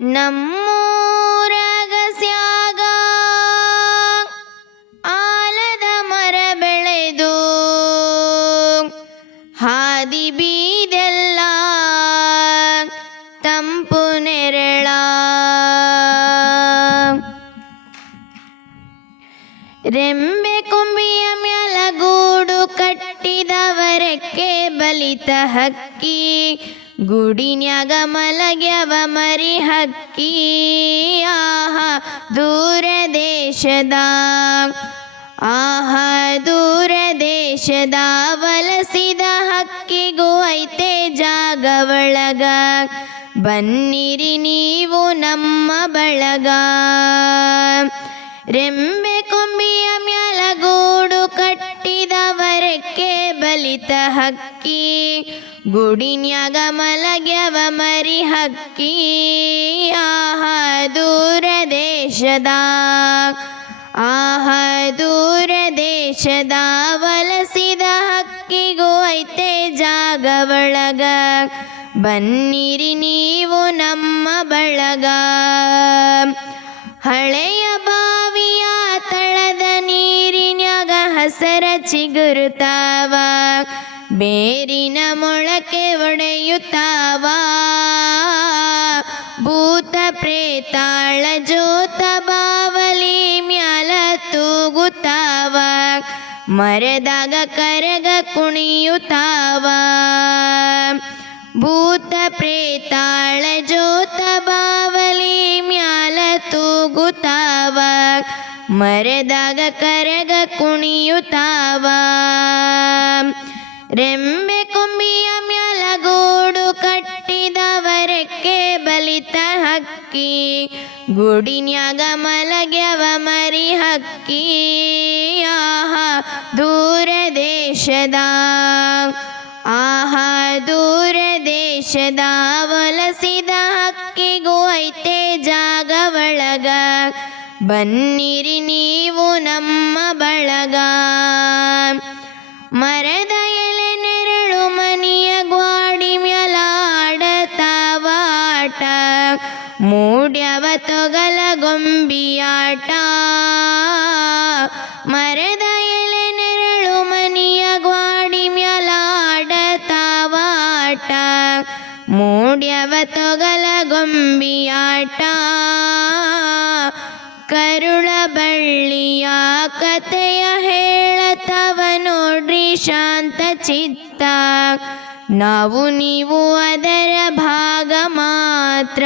ನಮ್ಮೂರಾಗ ಸ್ಯಾಗ ಆಲದ ಮರ ಬೆಳೆದು ಹಾದಿ ಬೀದೆಲ್ಲ ತಂಪು ನೆರಳ ರೆಂಬೆ ಕೊಂಬಿಯ ಮ್ಯಾಲ ಗೂಡು ಕಟ್ಟಿದವರಕ್ಕೆ ಬಲಿತ ಹಕ್ಕಿ ಗೂಡಿನ್ಯಾಗ ಮಲಗ್ಯವ ಮರಿ ಹಕ್ಕಿ ಆಹಾ ದೂರ ದೇಶದ ದೂರ ದೇಶದ ವಲಸಿದ ಹಕ್ಕಿಗೂ ಐತೆ ಜಾಗ ಒಳಗ ಬನ್ನಿರಿ ನೀವು ನಮ್ಮ ಬಳಗ ರೆಂಬೆ ಕೊಂಬಿಯ ಮ್ಯಾಲ ಗೂಡು ಕಟ್ಟಿದವರಕ್ಕೆ ಬಲಿತ ಹಕ್ಕಿ ಗೂಡಿನ್ಯಾಗ ಮಲಗ್ಯವ ಮರಿ ಹಕ್ಕಿ ಆಹಾ ದೂರ ದೇಶದ ದೂರ ದೇಶದ ವಲಸಿದ ಹಕ್ಕಿಗೂ ಐತೆ ಜಾಗ ಒಳಗ ಬನ್ನಿರಿ ನೀವು ನಮ್ಮ ಬಳಗ ಹಳೆಯ ಬಾವಿಯ ತಳದ ನೀರಿನ್ಯಾಗ ಹಸರ ಚಿಗುರುತ್ತಾವ ಬೇರಿನ ಮೊಳಕೆ ಒಡೆಯುತ್ತಾವ ಭೂತ ಪ್ರೇತಾಳ ಜೋತ ಬಾವಲಿ ಮ್ಯಾಲ ತೂಗುತ್ತಾವ ಮರದಾಗ ಕರಗ ಕುಣಿಯುತ್ತಾವ ಭೂತ ಪ್ರೇತಾಳ ಜೋತ ಬಾವಲಿ ಮ್ಯಾಲ ತೂಗುತ್ತಾವ ಮರದಾಗ ಕರಗ ಕುಣಿಯುತ್ತಾವ ರೆಂಬೆ ಕೊಂಬಿಯ ಮ್ಯಾಲ ಗೂಡು ಕಟ್ಟಿದವರಕ್ಕೆ ಬಲಿತ ಹಕ್ಕಿ ಗೂಡಿನ್ಯಾಗ ಮಲಗ್ಯವ ಮರಿ ಹಕ್ಕಿ ಆಹಾ ದೂರ ದೇಶದ ದೂರ ದೇಶದ ವಲಸಿದ ಹಕ್ಕಿಗೂ ಐತೆ ಜಾಗ ಒಳಗ ಬನ್ನಿರಿ ನೀವು ನಮ್ಮ ಬಳಗ ಮರದ ಎಲೆ ನೆರಳು ಮನಿಯ ಗ್ವಾಡಿ ಮ್ಯಾಲ ಆಡತಾವ ಆಟ ಮೂಡ್ಯವ ತೊಗಲ ಗೊಂಬಿಯಾಟ ಮರದ ಎಲೆ ನೆರಳು ಮನಿಯ ಗ್ವಾಡಿ ಮ್ಯಾಲ ಆಡತಾವ ಆಟ ಮೂಡ್ಯವ ತೊಗಲ ಗೊಂಬಿಯಾಟ ಕರುಳ ಬಳ್ಳಿಯ ಕಥೆಯ ಹೇಳತವ ನೋಡ್ರಿ ಶಾಂತ ಚಿತ್ತ ನಾವು ನೀವು ಅದರ ಭಾಗ ಮಾತ್ರ.